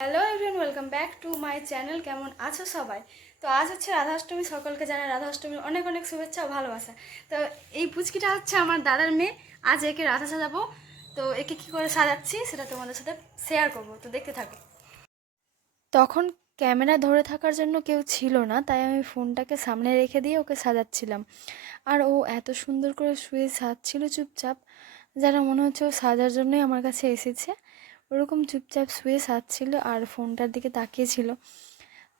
Hello everyone, welcome back to my channel. কেমন আছো সবাই? তো আজ হচ্ছে রাধাষ্টমী। সকলকে জানাই রাধাষ্টমীর অনেক অনেক শুভেচ্ছা ও ভালোবাসা। তো এই পুচকিটা হচ্ছে আমার দাদার মেয়ে। আজ একে রাধা সাজাবো। তো একে কী করে সাজাচ্ছি সেটা তোমাদের সাথে শেয়ার করবো, তো দেখতে থাকো। তখন ক্যামেরা ধরে থাকার জন্য কেউ ছিল না, তাই আমি ফোনটাকে সামনে রেখে দিয়ে ওকে সাজাচ্ছিলাম। আর ও এত সুন্দর করে শুয়ে সাজছিল চুপচাপ, যেন মনে হচ্ছে ও সাজার জন্যই আমার কাছে এসেছে। ওরকম চুপচাপ শুয়ে সাজছিল আর ফোনটার দিকে তাকিয়েছিল।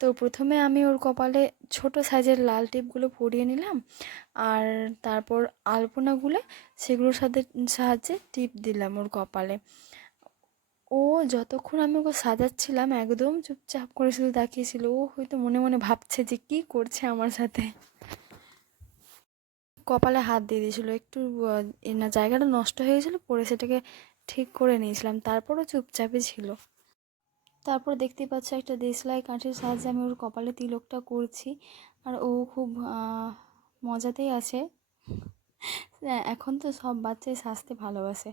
তো প্রথমে আমি ওর কপালে ছোট সাইজের লাল টিপগুলো পরিয়ে নিলাম, আর তারপর আলপনাগুলো সেগুলোর সাহায্যে টিপ দিলাম ওর কপালে। ও যতক্ষণ আমি ওকে সাজাচ্ছিলাম একদম চুপচাপ করে শুধু তাকিয়েছিল। ও হয়তো মনে মনে ভাবছে যে কী করছে আমার সাথে। কপালে হাত দিয়ে দিয়েছিল একটু, না জায়গাটা নষ্ট হয়ে গেছিলো, পরে সেটাকে ঠিক করে নিয়েছিলাম। তারপরও চুপচাপই ছিল। তারপর দেখতেই পাচ্ছ একটা দেশলাই কাঠির সাহায্যে আমি ওর কপালে তিলকটা করছি, আর ও খুব মজাতেই আছে। এখন তো সব বাচ্চাই সাজতে ভালোবাসে,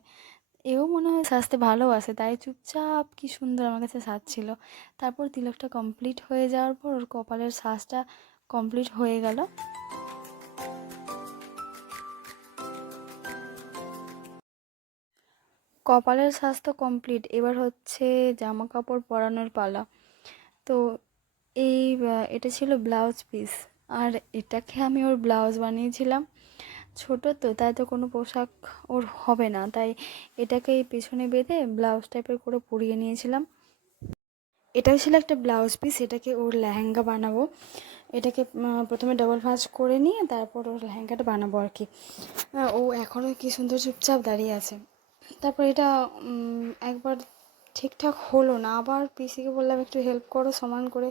এও মনে হয় সাজতে ভালোবাসে, তাই চুপচাপ কি সুন্দর আমার কাছে সাজছিল। তারপর তিলকটা কমপ্লিট হয়ে যাওয়ার পর ওর কপালের সাজটা কমপ্লিট হয়ে গেল। কপালের সাজ তো কমপ্লিট, এবার হচ্ছে জামা কাপড় পরানোর পালা। তো এটা ছিল ব্লাউজ পিস, আর এটাকে আমি ওর ব্লাউজ বানিয়েছিলাম। ছোট তো, তাই তো কোনো পোশাক ওর হবে না, তাই এটাকে এই পেছনে বেঁধে ব্লাউজ টাইপের করে পরিয়ে নিয়েছিলাম। এটাও ছিল একটা ব্লাউজ পিস, এটাকে ওর লেহেঙ্গা বানাবো। এটাকে প্রথমে ডবল ভাঁজ করে নিয়ে তারপর ওর লেহেঙ্গাটা বানাবো আর কি। ও এখনও কি সুন্দর চুপচাপ দাঁড়িয়ে আছে। তারপর এটা একবার ঠিকঠাক হলো না, আবার পিসিকে বললাম একটু হেল্প করো সমান করে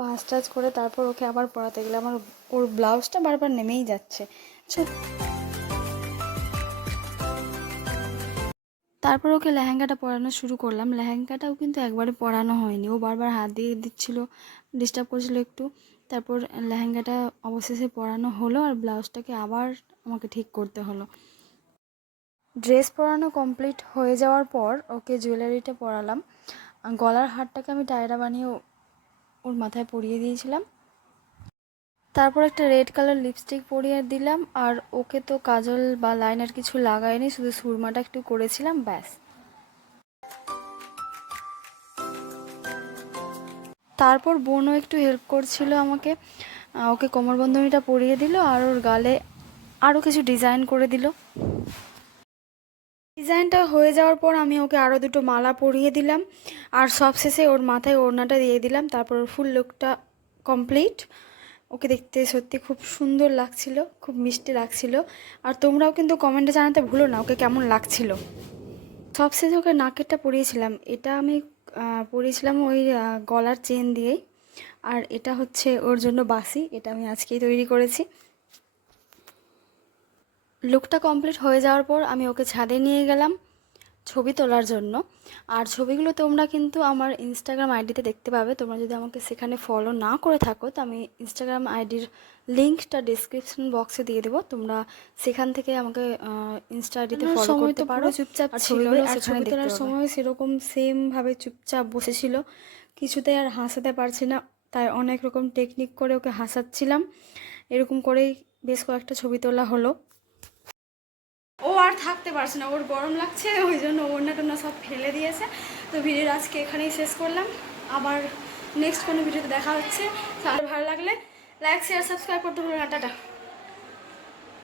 ভাঁজ টাজ করে, তারপর ওকে আবার পরাতে গেলে আমার ওর ব্লাউজটা বারবার নেমেই যাচ্ছে। তারপর ওকে লেহেঙ্গাটা পরানো শুরু করলাম। লেহেঙ্গাটাও কিন্তু একবারে পরানো হয়নি, ও বারবার হাত দিয়ে দিচ্ছিল, ডিস্টার্ব করছিল একটু। তারপর লেহেঙ্গাটা অবশেষে পরানো হলো, আর ব্লাউজটাকে আবার আমাকে ঠিক করতে হলো। ড্রেস পরানো কমপ্লিট হয়ে যাওয়ার পর ওকে জুয়েলারিটা পরালাম। গলার হারটাকে আমি টায়রা বানিয়ে ওর মাথায় পরিয়ে দিয়েছিলাম। তারপর একটা রেড কালার লিপস্টিক পরিয়ে দিলাম, আর ওকে তো কাজল বা লাইনার কিছু লাগাইনি, শুধু সুরমাটা একটু করেছিলাম, ব্যাস। তারপর বোনও একটু হেল্প করছিল আমাকে, ওকে কোমরবন্ধনীটা পরিয়ে দিল আর ওর গালে আরও কিছু ডিজাইন করে দিল। ডিজাইনটা হয়ে যাওয়ার পর আমি ওকে আরও দুটো মালা পরিয়ে দিলাম, আর সবশেষে ওর মাথায় ওড়নাটা দিয়ে দিলাম। তারপর ওর ফুল লুকটা কমপ্লিট। ওকে দেখতে সত্যি খুব সুন্দর লাগছিল, খুব মিষ্টি লাগছিল। আর তোমরাও কিন্তু কমেন্টে জানাতে ভুলো না ওকে কেমন লাগছিল। সবশেষে ওকে নাকেরটা পরিয়েছিলাম, এটা আমি পরিয়েছিলাম ওই গলার চেন দিয়েই। আর এটা হচ্ছে ওর জন্য বাসি, এটা আমি আজকেই তৈরি করেছি। লুকটা কমপ্লিট হয়ে যাওয়ার পর আমি ওকে ছাদে নিয়ে গেলাম ছবি তোলার জন্য। আর ছবিগুলো তোমরা কিন্তু আমার ইনস্টাগ্রাম আইডিতে দেখতে পাবে। তোমরা যদি আমাকে সেখানে ফলো না করে থাকো, তো আমি ইনস্টাগ্রাম আইডির লিঙ্কটা ডিসক্রিপশন বক্সে দিয়ে দেবো, তোমরা সেখান থেকে আমাকে ইনস্টা আইডিতে ফলো করতে পারো। চুপচাপ ছিল, আর ছবি তোলার সময় সেরকম সেমভাবে চুপচাপ বসেছিল, কিছুতেই আর হাসাতে পারছি না, তাই অনেক রকম টেকনিক করে ওকে হাসাচ্ছিলাম। এরকম করেই বেশ কয়েকটা ছবি তোলা হলো। ও আর থাকতে পারছে না, ওর গরম লাগছে, ওই জন্য ওড়না টোনা সব ফেলে দিয়েছে। তো ভিডিওটা আজকে এখানেই শেষ করলাম, আবার নেক্সট কোনো ভিডিওতে দেখা হচ্ছে। আর ভালো লাগলে লাইক শেয়ার সাবস্ক্রাইব করতে ভুলো না। টাটা।